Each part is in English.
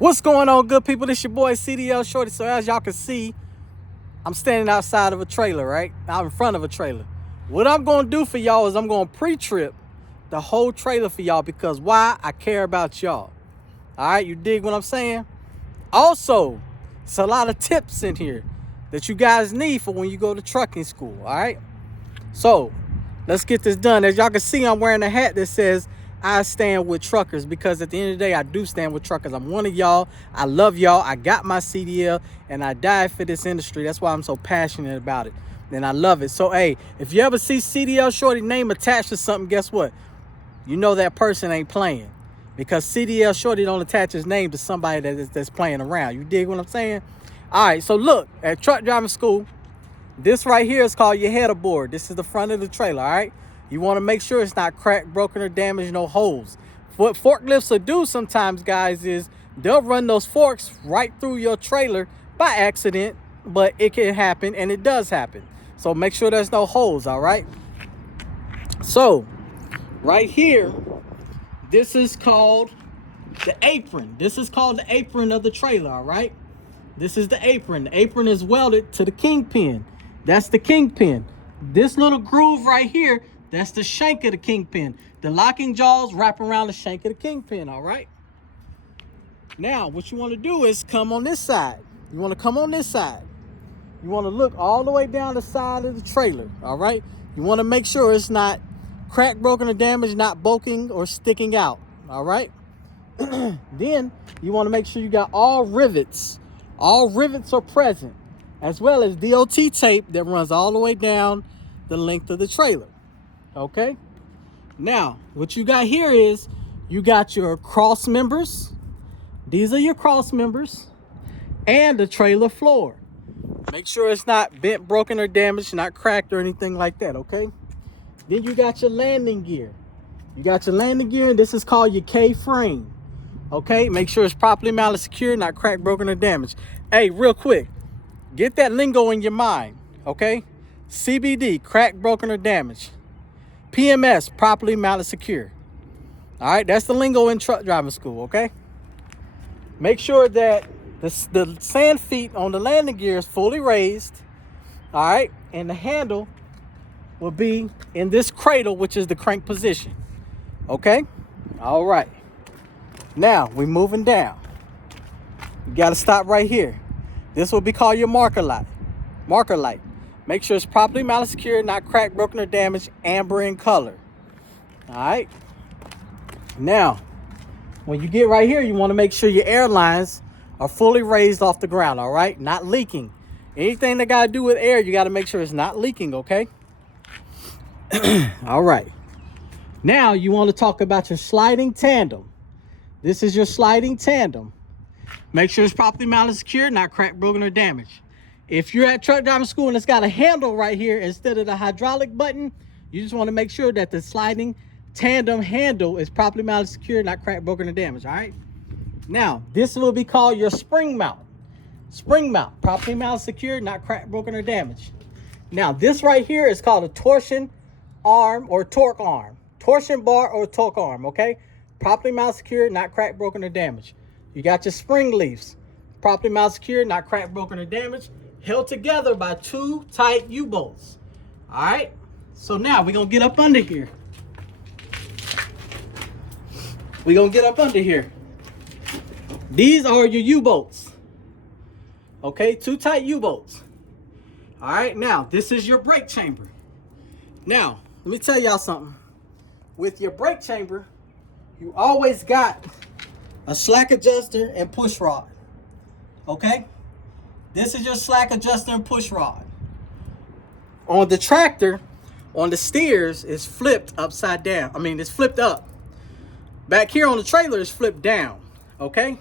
What's going on, good people? This your boy CDL Shorty. So as y'all can see, I'm standing outside of a trailer, right? Out in front of a trailer. What I'm going to do for y'all is I'm going to pre-trip the whole trailer for y'all because why? I care about y'all. All right, you dig what I'm saying? Also, it's a lot of tips in here that you guys need for when you go to trucking school, all right? So, let's get this done. As y'all can see, I'm wearing a hat that says I stand with truckers because at the end of the day, I do stand with truckers. I'm one of y'all. I love y'all. I got my CDL and I died for this industry. That's why I'm so passionate about it. And I love it. So, hey, if you ever see CDL Shorty name attached to something, guess what? You know that person ain't playing because CDL Shorty don't attach his name to somebody that's playing around. You dig what I'm saying? All right, so look, at truck driving school, this right here is called your header board. This is the front of the trailer, all right? You want to make sure it's not cracked, broken, or damaged, no holes. What forklifts will do sometimes, guys, is they'll run those forks right through your trailer by accident, but it can happen, and it does happen. So make sure there's no holes, all right? So right here, this is called the apron. This is called the apron of the trailer, all right? This is the apron. The apron is welded to the kingpin. That's the kingpin. This little groove right here, that's the shank of the kingpin. The locking jaws wrap around the shank of the kingpin, all right? Now, what you want to do is come on this side. You want to come on this side. You want to look all the way down the side of the trailer, all right? You want to make sure it's not cracked, broken, or damaged, not bulking or sticking out, all right? Then you want to make sure you got all rivets. All rivets are present, as well as DOT tape that runs all the way down the length of the trailer, okay? Now, what you got here is you got your cross members. These are your cross members and the trailer floor. Make sure it's not bent, broken, or damaged, not cracked or anything like that, okay? Then you got your landing gear. You got your landing gear, and this is called your K-frame. Okay, make sure it's properly mounted, secure, not cracked, broken, or damaged. Hey, real quick, get that lingo in your mind, okay? CBD, cracked, broken, or damaged. PMS, properly mounted, secure. All right, that's the lingo in truck driving school, okay? Make sure that the sand feet on the landing gear is fully raised, all right? And the handle will be in this cradle, which is the crank position, okay? All right. Now, we're moving down. You got to stop right here. This will be called your marker light. Marker light. Make sure it's properly mounted, secure, not cracked, broken, or damaged, amber in color. All right. Now, when you get right here, you want to make sure your air lines are fully raised off the ground, all right? Not leaking. Anything that got to do with air, you got to make sure it's not leaking, okay? All right. Now, you want to talk about your sliding tandem. This is your sliding tandem. Make sure it's properly mounted, secure, not cracked, broken, or damaged. If you're at truck driving school and it's got a handle right here instead of the hydraulic button, you just want to make sure that the sliding tandem handle is properly mounted, secure, not cracked, broken, or damaged, all right? Now, this will be called your spring mount. Spring mount, properly mounted, secure, not cracked, broken, or damaged. Now, this right here is called a torsion arm or torque arm. Torsion bar or torque arm, okay? Properly mounted, secure, not cracked, broken, or damaged. You got your spring leaves. Properly mounted, secure, not cracked, broken, or damaged. Held together by two tight U-bolts. All right? So now we're going to get up under here. We're going to get up under here. These are your U-bolts. Okay? Two tight U-bolts. All right? Now, this is your brake chamber. Now, let me tell y'all something. With your brake chamber, you always got a slack adjuster and push rod, okay? This is your slack adjuster and push rod. On the tractor, on the steers, it's flipped upside down. I mean, it's flipped up. Back here on the trailer, it's flipped down, okay?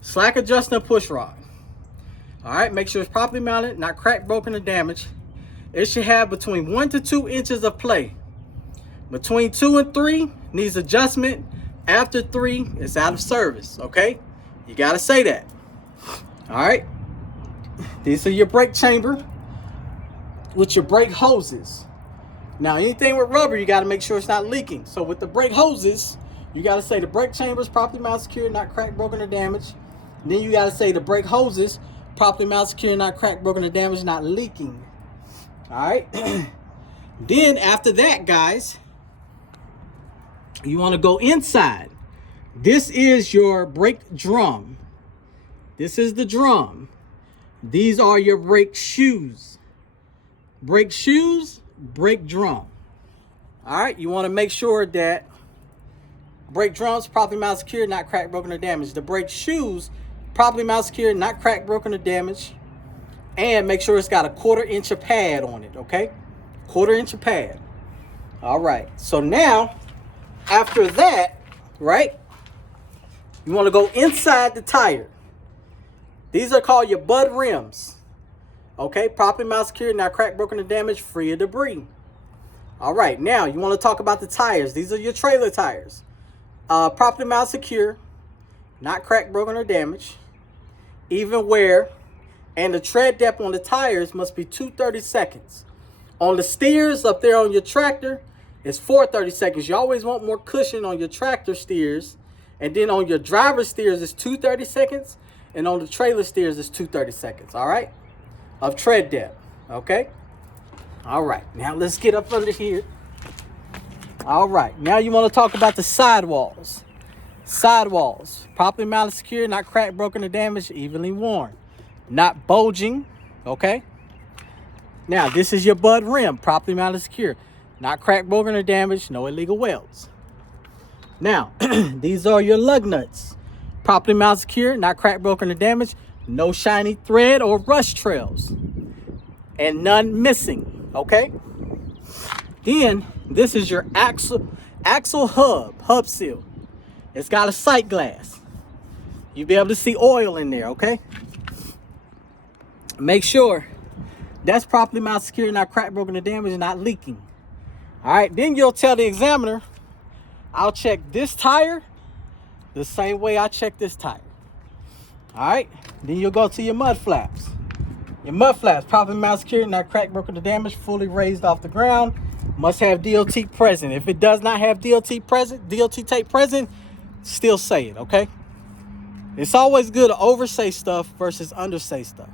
Slack adjuster and push rod. All right, make sure it's properly mounted, not cracked, broken, or damaged. It should have between 1 to 2 inches of play. Between 2 and 3 needs adjustment. After 3, it's out of service, okay? You got to say that. All right? These are your brake chamber with your brake hoses. Now, anything with rubber, you got to make sure it's not leaking. So with the brake hoses, you got to say the brake chamber is properly mounted, secure, not cracked, broken, or damaged. Then you gotta say the brake hoses properly mounted, secure, not cracked, broken, or damaged, not leaking. All right. Then after that, guys, you want to go inside. This is your brake drum. This is the drum. These are your brake shoes. Brake shoes, brake drum. All right, you want to make sure that brake drums properly mounted, secure, not cracked, broken, or damaged. The brake shoes properly mounted, secure, not cracked, broken, or damaged. And make sure it's got a 1/4 inch of pad on it, okay? 1/4 inch of pad. All right, so now after that, right, you want to go inside the tire. These are called your bud rims. Okay, properly mounted, secure, not cracked, broken, or damaged, free of debris. All right, now you want to talk about the tires. These are your trailer tires. Properly mounted, secure, not cracked, broken, or damaged, even wear, and the tread depth on the tires must be 2/32. On the steers up there on your tractor, it's 4/32. You always want more cushion on your tractor steers. And then on your driver steers, it's 2/32. And on the trailer steers, it's 2/32. All right? Of tread depth. Okay? All right. Now let's get up under here. All right. Now you want to talk about the sidewalls. Sidewalls. Properly mounted, secure, not cracked, broken, or damaged, evenly worn. Not bulging. Okay? Now, this is your bud rim, properly mounted, secure. Not cracked, broken, or damaged, no illegal welds. Now, these are your lug nuts. Properly mounted, secure, not cracked, broken, or damaged, no shiny thread or rust trails. And none missing, okay? Then, this is your axle hub seal. It's got a sight glass. You'll be able to see oil in there, okay? Make sure that's properly mounted, secure, not cracked, broken, or damaged, not leaking. All right, then you'll tell the examiner, I'll check this tire the same way I check this tire. All right, then you'll go to your mud flaps. Your mud flaps, properly mounted, secure, not cracked, broken, or damaged, fully raised off the ground, must have DOT present. If it does not have DOT tape present, still say it, okay? It's always good to oversay stuff versus undersay stuff.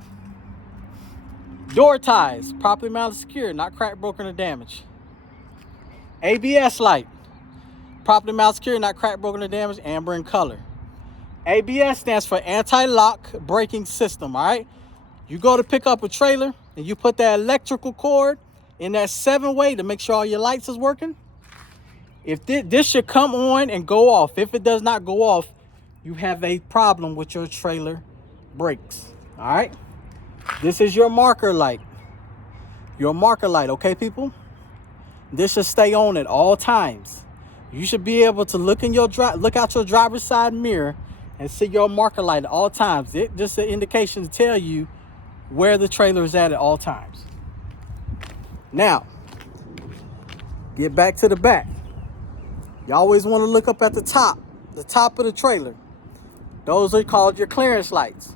Door ties, properly mounted, secure, not cracked, broken, or damaged. ABS light, properly mounted, secure, not cracked, broken, or damaged, amber in color. ABS stands for anti-lock braking system, all right? You go to pick up a trailer and you put that electrical cord in that 7-way to make sure all your lights is working. If this should come on and go off. If it does not go off, you have a problem with your trailer brakes, all right? This is your marker light. Your marker light, okay, people? This should stay on at all times. You should be able to look out your driver's side mirror and see your marker light at all times. It's just an indication to tell you where the trailer is at all times. Now, get back to the back. You always want to look up at the top of the trailer. Those are called your clearance lights.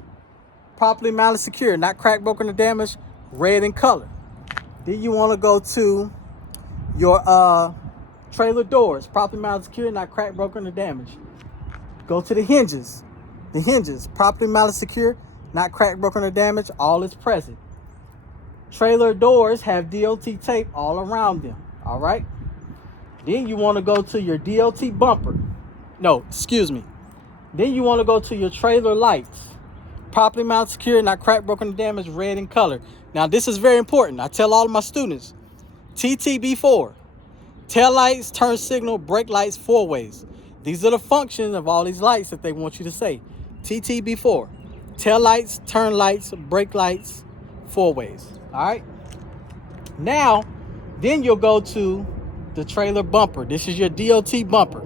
Properly mounted, secure, not cracked, broken, or damaged, red in color. Then you want to go to your trailer doors, properly mounted, secure, not cracked, broken, or damaged. Go to the hinges. The hinges, properly mounted, secure, not cracked, broken, or damaged, all is present. Trailer doors have DOT tape all around them, all right? Then you want to go to your DOT bumper. No, excuse me. Then you want to go to your trailer lights. Properly mounted, secure, not cracked, broken, or damaged, red in color. Now, this is very important. I tell all of my students, TTB4, tail lights, turn signal, brake lights, 4-ways. These are the functions of all these lights that they want you to say. TTB4, tail lights, turn lights, brake lights, 4-ways. All right. Now, then you'll go to the trailer bumper. This is your DOT bumper.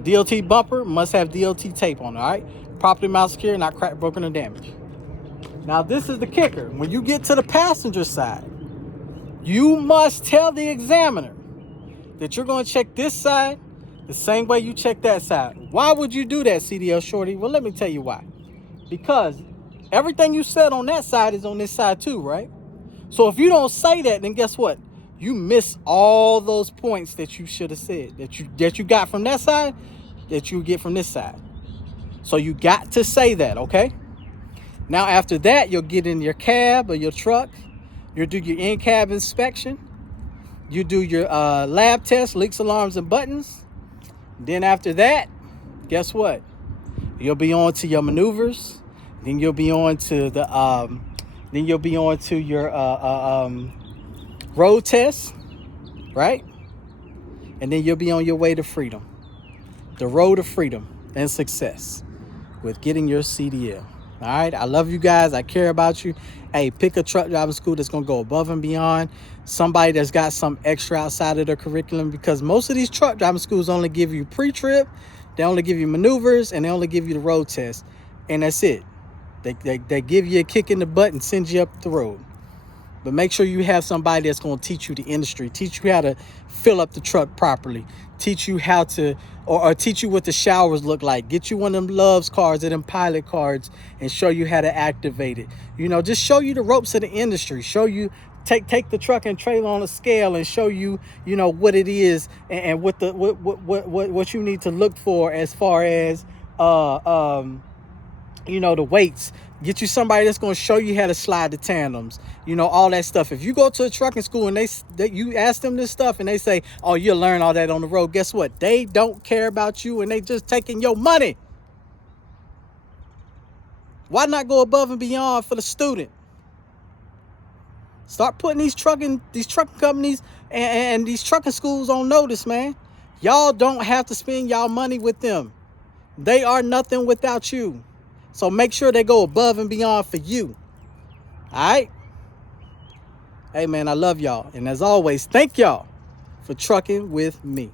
DOT bumper must have DOT tape on it, all right? Properly mounted, secure, not cracked, broken, or damaged. Now, this is the kicker. When you get to the passenger side, you must tell the examiner that you're going to check this side the same way you check that side. Why would you do that, CDL Shorty? Well, let me tell you why. Because everything you said on that side is on this side too, right? So if you don't say that, then guess what? You miss all those points that you should have said, that you got from that side, that you get from this side. So you got to say that, okay? Now, after that, you'll get in your cab or your truck. You'll do your in-cab inspection. You do your lab test, leaks, alarms, and buttons. Then after that, guess what? You'll be on to your maneuvers. Then you'll be on to the your road test, right? And then you'll be on your way to freedom. The road to freedom and success with getting your CDL. All right. I love you guys. I care about you. Hey, pick a truck driving school that's going to go above and beyond. Somebody that's got some extra outside of their curriculum, because most of these truck driving schools only give you pre-trip. They only give you maneuvers, and they only give you the road test. And that's it. They give you a kick in the butt and send you up the road. But make sure you have somebody that's going to teach you the industry, teach you how to fill up the truck properly, teach you how to, or teach you what the showers look like, get you one of them Loves cards or them pilot cards and show you how to activate it. You know, just show you the ropes of the industry, show you, take the truck and trailer on a scale and show you, you know, what it is and what you need to look for as far as, you know, the weights. Get you somebody that's going to show you how to slide the tandems, you know, all that stuff. If you go to a trucking school and you ask them this stuff and they say, oh, you'll learn all that on the road, guess what? They don't care about you and they just taking your money. Why not go above and beyond for the student? Start putting these trucking companies and these trucking schools on notice, man. Y'all don't have to spend y'all money with them. They are nothing without you. So make sure they go above and beyond for you. All right? Hey, man, I love y'all. And as always, thank y'all for trucking with me.